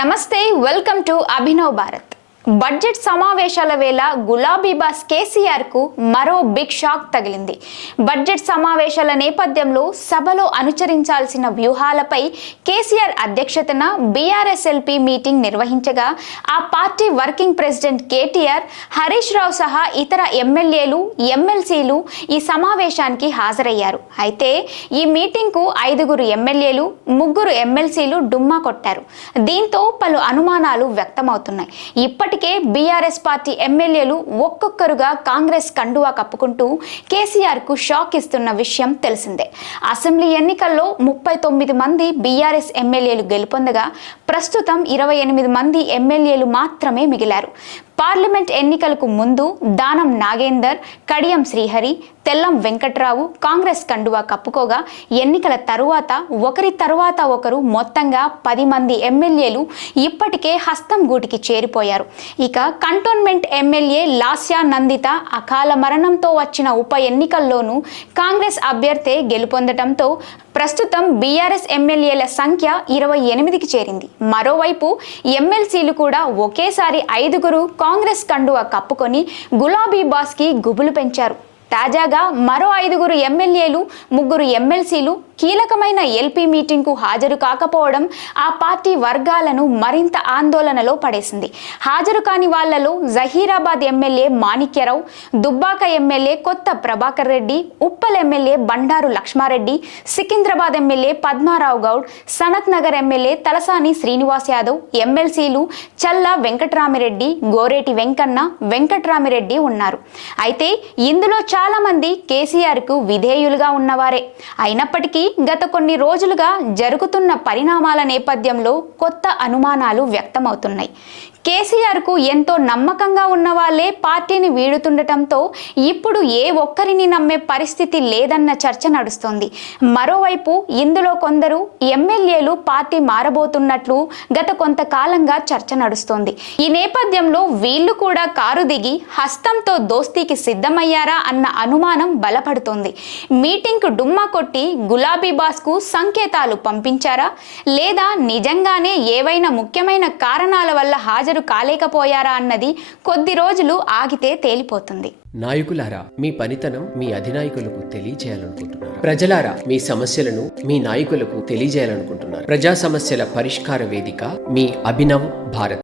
నమస్తే, welcome to Abhinav Bharat. Budget సమావేశాల వేళ గులాబీ బాస్ కేసీఆర్ కు మరో బిగ్ షాక్ తగిలింది. బడ్జెట్ సమావేశాల నేపథ్యంలో సభలో అనుసరించాల్సిన వ్యూహాలపై కేసీఆర్ అధ్యక్షతన బీఆర్ఎస్ ఎల్పీ మీటింగ్ నిర్వహించగా ఆ party working president KTR, Harish Rao సహా ఇతర ఎమ్మెల్యేలు, ఎమ్మెల్సీలు ఈ సమావేశానికి హాజరయ్యారు. అయితే ఈ మీటింగ్కు 5 ఎమ్మెల్యేలు, 3 ఎమ్మెల్సీలు డుమ్మా కొట్టారు. దీంతో పలు అనుమానాలు వ్యక్తమవుతున్నాయి. ఇప్పటికే బీఆర్ఎస్ పార్టీ ఎమ్మెల్యేలు ఒక్కొక్కరుగా కాంగ్రెస్ కండువా కప్పుకుంటూ కేసీఆర్ కు షాక్ ఇస్తున్న విషయం తెలిసిందే. అసెంబ్లీ ఎన్నికల్లో 39 మంది బీఆర్ఎస్ ఎమ్మెల్యేలు గెలుపొందగా ప్రస్తుతం 28 మంది ఎమ్మెల్యేలు మాత్రమే మిగిలారు. పార్లమెంట్ ఎన్నికలకు ముందు దానం నాగేందర్, కడియం శ్రీహరి, తెల్లం వెంకట్రావు కాంగ్రెస్ కండువా కప్పుకోగా ఎన్నికల తరువాత ఒకరి తరువాత ఒకరు మొత్తంగా 10 మంది ఎమ్మెల్యేలు ఇప్పటికే హస్తం గూటికి చేరిపోయారు. ఇక కంటోన్మెంట్ ఎమ్మెల్యే లాస్యా నందిత అకాల మరణంతో వచ్చిన ఉప ఎన్నికల్లోనూ కాంగ్రెస్ అభ్యర్థే గెలుపొందటంతో ప్రస్తుతం బీఆర్ఎస్ ఎమ్మెల్యేల సంఖ్య 28కి చేరింది. మరోవైపు ఎమ్మెల్సీలు కూడా ఒకేసారి 5 కాంగ్రెస్ కండువా కప్పుకొని గులాబీ బాస్కి గుబులు పెంచారు. తాజాగా మరో 5 ఎమ్మెల్యేలు, 3 ఎమ్మెల్సీలు కీలకమైన ఎల్పీ మీటింగ్కు హాజరు కాకపోవడం ఆ పార్టీ వర్గాలను మరింత ఆందోళనలో పడేసింది. హాజరు కాని వాళ్లలో Zaheerabad MLA Manikyarao, Dubbaka MLA Kotha Prabhakar Reddy, Uppal MLA Bandaru Lakshmareddy, Secunderabad MLA Padmarao Goud, Sanath Nagar MLA Talasani Srinivas Yadav, ఎమ్మెల్సీలు చల్లా వెంకట్రామిరెడ్డి, గోరేటి వెంకన్న, వెంకట్రామిరెడ్డి ఉన్నారు. అయితే ఇందులో చాలా మంది కేసీఆర్ కు విధేయులుగా ఉన్నవారే. అయినప్పటికీ గత కొన్ని రోజులుగా జరుగుతున్న పరిణామాల నేపథ్యంలో కొత్త అనుమానాలు వ్యక్తమవుతున్నాయి. కేసీఆర్ కు ఎంతో నమ్మకంగా ఉన్న వాళ్ళే పార్టీని వీడుతుండటంతో ఇప్పుడు ఏ ఒక్కరిని నమ్మే పరిస్థితి లేదన్న చర్చ నడుస్తోంది. మరోవైపు ఇందులో కొందరు ఎమ్మెల్యేలు పార్టీ మారబోతున్నట్లు గత కొంతకాలంగా చర్చ నడుస్తోంది. ఈ నేపథ్యంలో వీళ్ళు కూడా కారు దిగి హస్తంతో దోస్తీకి సిద్ధమయ్యారా అన్న అనుమానం బలపడుతోంది. మీటింగ్కు డుమ్మా కొట్టి గులాబీ బాస్ కు సంకేతాలు పంపించారా, లేదా నిజంగానే ఏవైనా ముఖ్యమైన కారణాల వల్ల హాజరు కాలేకపోయారా అన్నది కొద్ది రోజులు ఆగితే తేలిపోతుంది. నాయకులారా, మీ పనితనం మీ అధినాయకులకు తెలియజేయాలనుకుంటున్నారు. ప్రజలారా, మీ సమస్యలను మీ నాయకులకు తెలియజేయాలనుకుంటున్నారు. ప్రజా సమస్యల పరిష్కార వేదిక మీ అభినవ్ భారత్.